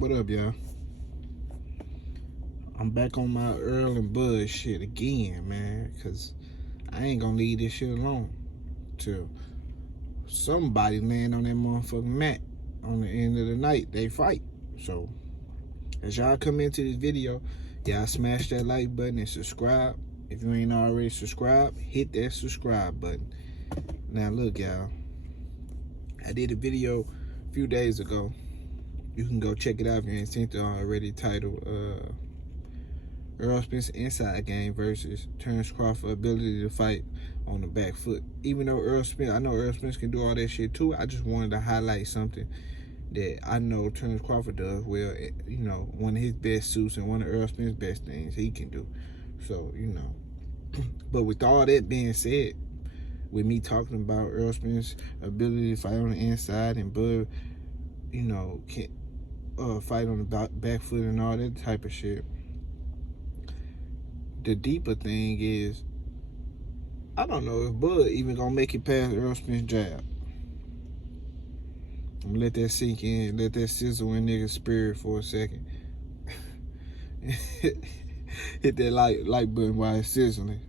What up, y'all? I'm back on my Earl and Bud shit again, man, because I ain't gonna leave this shit alone till somebody land on that motherfucking mat. On the end of the night, they fight. So, as y'all come into this video, y'all smash that like button and subscribe. If you ain't already subscribed, hit that subscribe button. Now, look, y'all. I did a video a few days ago. You can go check it out if you ain't seen it already, titled Errol Spence inside game versus Terence Crawford ability to fight on the back foot. Even though I know Errol Spence can do all that shit too, I just wanted to highlight something that I know Terence Crawford does well. You know, one of his best suits and one of Errol Spence's best things he can do. So, you know. But with all that being said, with me talking about Errol Spence's ability to fight on the inside and Bud, you know, can fight on the back foot and all that type of shit, the deeper thing is, I don't know if Bud even gonna make it past Errol Spence's jab. I'm gonna let that sink in, let that sizzle in nigga's spirit for a second. Hit that like button while it's sizzling.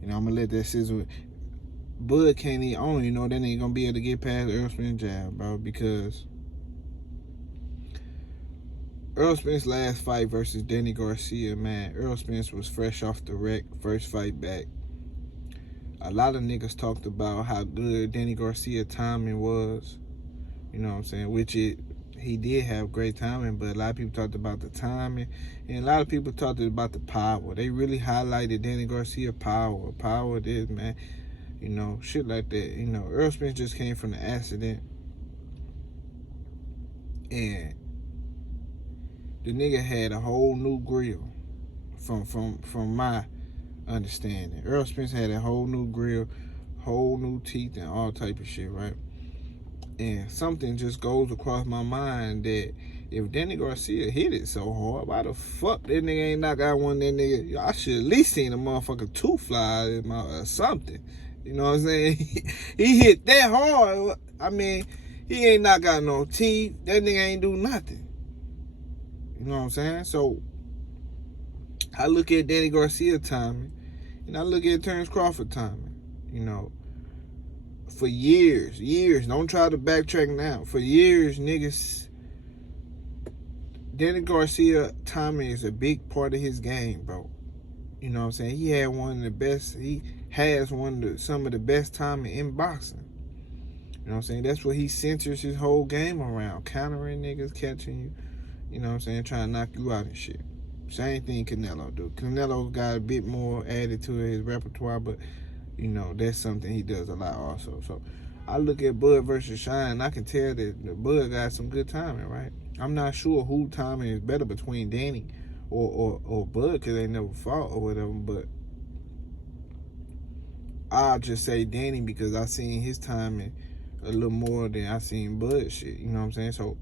You know, I'm gonna let that sizzle. Bud can't even, I don't even know that ain't gonna be able to get past Errol Spence's jab, bro, because Errol Spence's last fight versus Danny Garcia, man, Errol Spence was fresh off the wreck, first fight back. A lot of niggas talked about how good Danny Garcia timing was. You know what I'm saying? Which he did have great timing, but a lot of people talked about the timing, and a lot of people talked about the power. They really highlighted Danny Garcia power. Power this, man. You know, shit like that. You know, Errol Spence just came from the accident, and the nigga had a whole new grill from my understanding. Errol Spence had a whole new grill, whole new teeth, and all type of shit, right? And something just goes across my mind that if Danny Garcia hit it so hard, why the fuck that nigga ain't knock out one of that nigga? I should at least seen a motherfucker tooth fly or something. You know what I'm saying? He hit that hard. I mean, he ain't knock out no teeth. That nigga ain't do nothing. You know what I'm saying? So I look at Danny Garcia timing, and I look at Terence Crawford timing. You know, for years, don't try to backtrack now. For years, niggas, Danny Garcia timing is a big part of his game, bro. You know what I'm saying? He had one of the best, he has some of the best timing in boxing. You know what I'm saying? That's what he centers his whole game around. Countering niggas, catching you. You know what I'm saying? Trying to knock you out and shit. Same thing Canelo do. Canelo got a bit more added to his repertoire, but, you know, that's something he does a lot also. So I look at Bud versus Shine, I can tell that Bud got some good timing, right? I'm not sure who timing is better between Danny or Bud, because they never fought or whatever, but I'll just say Danny because I seen his timing a little more than I seen Bud shit. You know what I'm saying? So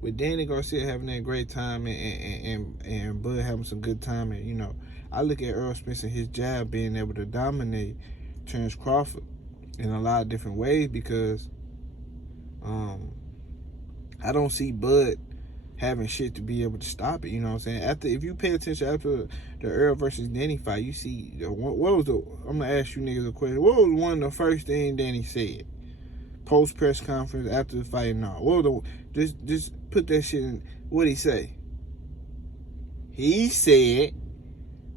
with Danny Garcia having that great time and Bud having some good timing, you know, I look at Errol Spence and his jab being able to dominate Terence Crawford in a lot of different ways because I don't see Bud having shit to be able to stop it. You know what I'm saying? If you pay attention after the Errol versus Danny fight, you see I'm gonna ask you niggas a question. What was one of the first things Danny said post press conference after the fight? No, what was just put that shit in. What'd he say? He said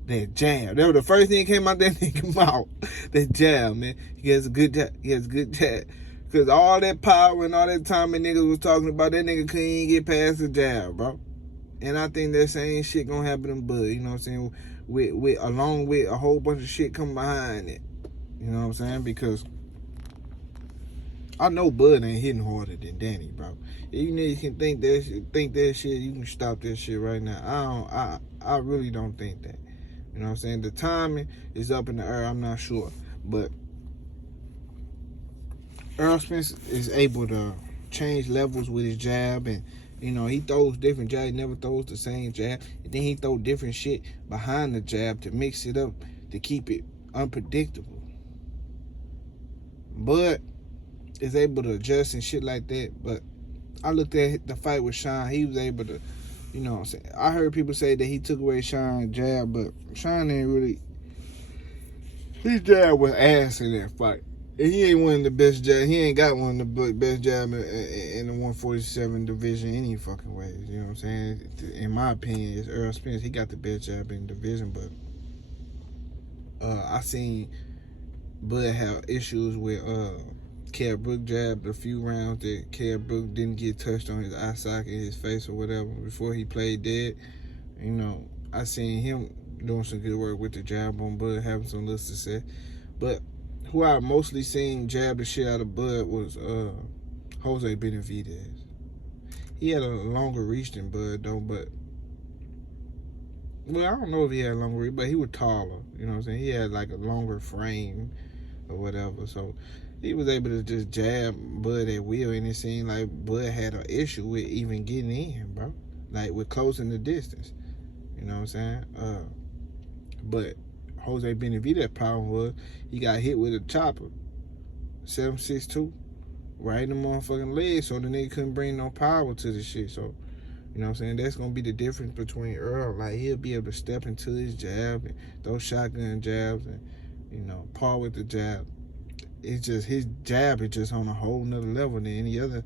that jab. That was the first thing that came out that nigga mouth. That jab, man. He has a good jab. Because all that power and all that time that niggas was talking about, that nigga couldn't even get past the jab, bro. And I think that same shit gonna happen in Bud, you know what I'm saying? Along with a whole bunch of shit coming behind it. You know what I'm saying? Because I know Bud ain't hitting harder than Danny, bro. If you niggas can think that shit, you can stop that shit right now. I really don't think that. You know what I'm saying? The timing is up in the air, I'm not sure. But Errol Spence is able to change levels with his jab, and you know, he throws different jabs, he never throws the same jab, and then he throws different shit behind the jab to mix it up to keep it unpredictable. But is able to adjust and shit like that, but I looked at the fight with Sean. He was able to, you know what I'm saying. I heard people say that he took away Sean's jab, but Sean ain't really. His jab was ass in that fight. And he ain't one of the best jab. He ain't got one of the best jab in the 147 division any fucking ways. You know what I'm saying? In my opinion, it's Errol Spence. He got the best jab in the division, but I seen Bud have issues with Kell Brook jabbed a few rounds that Kell Brook didn't get touched on his eye socket, his face or whatever before he played dead. You know, I seen him doing some good work with the jab on Bud, having some little success. But who I mostly seen jab the shit out of Bud was Jose Benavidez. He had a longer reach than Bud though, but well, I don't know if he had a longer reach, but he was taller. You know what I'm saying? He had like a longer frame or whatever, so he was able to just jab Bud at will, and it seemed like Bud had an issue with even getting in, bro. Like with closing the distance. You know what I'm saying? But Jose Benavidez's problem was he got hit with a chopper, 7.62, right in the motherfucking leg, so the nigga couldn't bring no power to the shit. So, you know what I'm saying? That's gonna be the difference between Earl. Like, he'll be able to step into his jab and those shotgun jabs and, you know, par with the jab. It's just his jab is just on a whole nother level than any other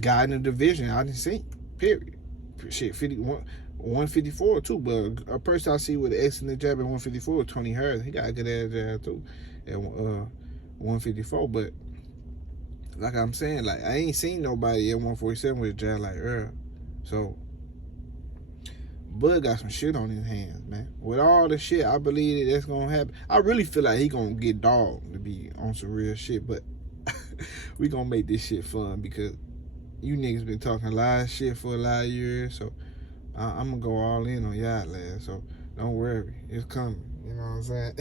guy in the division I didn't see. Period. Shit, 154 too, but a person I see with an excellent jab at 154 is Tony Harris. He got a good ass jab too at 154. But like I'm saying, like I ain't seen nobody at 147 with a jab like Earl. So Bud got some shit on his hands, man. With all the shit, I believe that's gonna happen. I really feel like he gonna get dogged, to be on some real shit, but we gonna make this shit fun because you niggas been talking a lot of shit for a lot of years, so I'm gonna go all in on y'all last, so don't worry, it's coming. You know what I'm saying?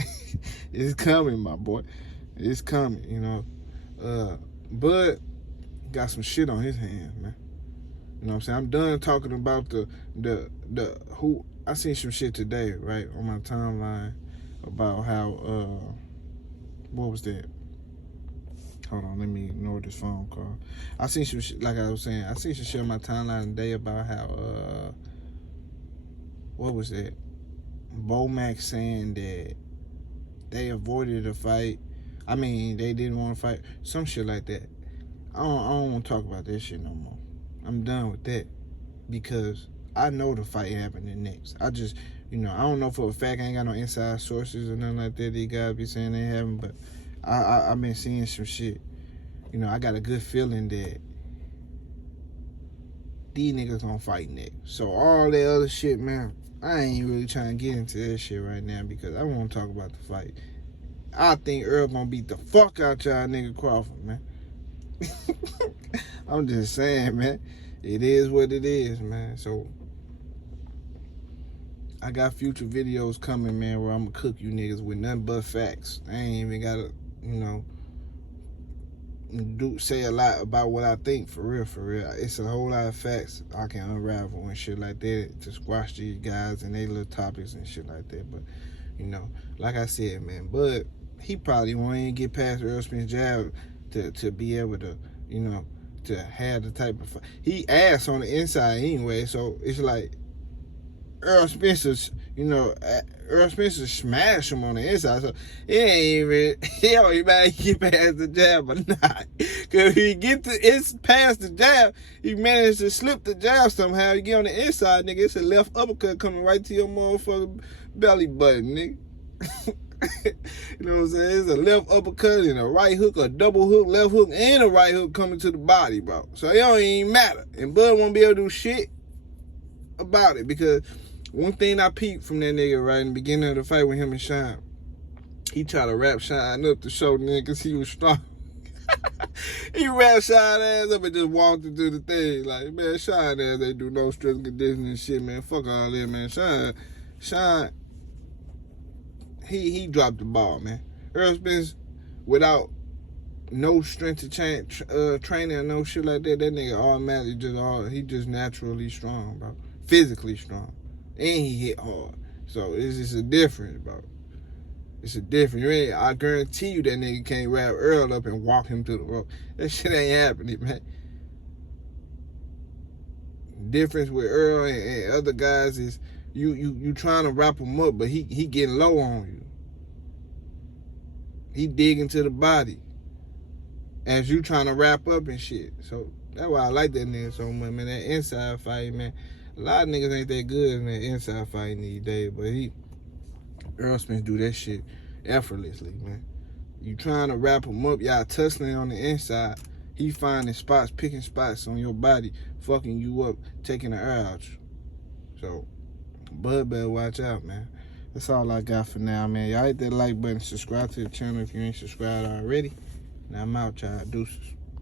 It's coming, my boy. It's coming. You know, Bud got some shit on his hands, man. You know what I'm saying? I'm done talking about the who. I seen some shit today, right, on my timeline about how what was that? Hold on, let me ignore this phone call. I seen some shit, like I was saying, I seen some shit on my timeline today about how what was that? Bomac saying that they avoided a fight. I mean, they didn't want to fight. Some shit like that. I don't want to talk about that shit no more. I'm done with that because I know the fight happening next. I just, you know, I don't know for a fact. I ain't got no inside sources or nothing like that. These guys be saying they haven't, but I've been seeing some shit. You know, I got a good feeling that these niggas gonna fight next. So all that other shit, man, I ain't really trying to get into that shit right now because I want to talk about the fight. I think Earl gonna beat the fuck out y'all nigga Crawford, man. I'm just saying, man. It is what it is, man. So I got future videos coming, man, where I'm gonna cook you niggas with nothing but facts. I ain't even gotta, you know, say a lot about what I think, for real, for real. It's a whole lot of facts I can unravel and shit like that to squash these guys and their little topics and shit like that. But, you know, like I said, man, Bud, he probably won't even get past Errol Spence jab to be able to, you know, to have the type of fight. He ass on the inside anyway, so it's like Errol Spencer's, you know, Errol Spencer smash him on the inside, so it ain't even, he don't even get past the jab or not. Because if he get past the jab, he managed to slip the jab somehow. You get on the inside, nigga, it's a left uppercut coming right to your motherfucking belly button, nigga. You know what I'm saying? It's a left uppercut and a right hook, a double hook, left hook, and a right hook coming to the body, bro. So it don't even matter. And Bud won't be able to do shit about it because one thing I peeped from that nigga right in the beginning of the fight with him and Shine, he tried to wrap Shine up to show nigga because he was strong. He wrapped Shine ass up and just walked into the thing. Like, man, Shine ass ain't do no strength and conditioning and shit, man. Fuck all that, man. Shine, he dropped the ball, man. Errol Spence, without no strength to training or no shit like that, that nigga automatically he just naturally strong, bro. Physically strong. And he hit hard. So it's just a difference, bro. It's a difference. I guarantee you that nigga can't wrap Earl up and walk him to the rope. That shit ain't happening, man. Difference with Earl and other guys is you trying to wrap him up, but he getting low on you. He digging to the body as you trying to wrap up and shit. So that's why I like that nigga so much, man. That inside fight, man. A lot of niggas ain't that good in that inside fight these days, but Errol Spence do that shit effortlessly, man. You trying to wrap him up, y'all tussling on the inside. He finding spots, picking spots on your body, fucking you up, taking the air out you. So, Bud better watch out, man. That's all I got for now, man. Y'all hit that like button, subscribe to the channel if you ain't subscribed already. Now I'm out, y'all. Deuces.